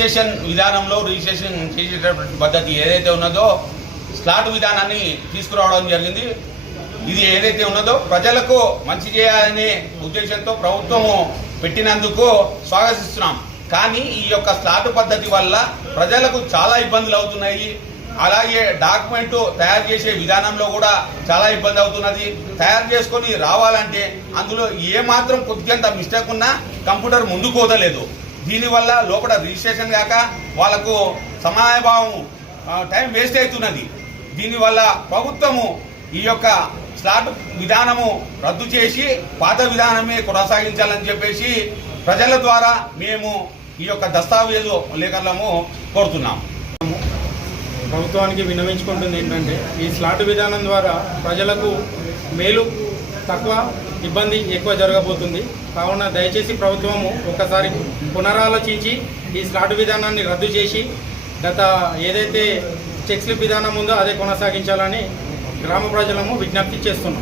Registration విధానంలో registration చేసేటటువంటి పద్ధతి ఏదైతే ఉన్నదో స్లాట్ విధానాన్ని తీసుకురావడం జరిగింది. ఇది ఏదైతే ఉన్నదో ప్రజలకు మంచి చేయాలనే ఉద్దేశంతో ప్రభుత్వము పెట్టినందుకు స్వాగతిస్తున్నాం. కానీ ఈ యొక్క స్లాట్ పద్ధతి వల్ల ప్రజలకు చాలా ఇబ్బందులు అవుతున్నాయి. అలాగే డాక్యుమెంట్ తయారు చేసే విధానంలో కూడా చాలా ఇబ్బంది అవుతున్నది. తయారు చేసుకొని రావాలంటే అందులో ఏమాత్రం కొద్దిగంత మిస్టేక్ ఉన్నా కంప్యూటర్ ముందుకు పోతలేదు. దీనివల్ల లోపల రిజిస్ట్రేషన్ కాక వాళ్ళకు సమయభావం టైం వేస్ట్ అవుతున్నది. దీనివల్ల ప్రభుత్వము ఈ యొక్క స్లాట్ విధానము రద్దు చేసి పాత విధానమే కొనసాగించాలని చెప్పేసి ప్రజల ద్వారా మేము ఈ యొక్క దస్తావేజు లేఖలను కోరుతున్నాం. ప్రభుత్వానికి విన్నవించుకుంటుంది ఏంటంటే ఈ స్లాట్ విధానం ద్వారా ప్రజలకు మేలు తక్కువ, ఇబ్బంది ఎక్కువ జరగబోతుంది. కావున దయచేసి ప్రభుత్వము ఒకసారి పునరాలోచించి ఈ స్లాట్ విధానాన్ని రద్దు చేసి గత ఏదైతే చెక్ స్లిప్ విధానం ఉందో అదే కొనసాగించాలని గ్రామ ప్రజలము విజ్ఞప్తి చేస్తున్నాం.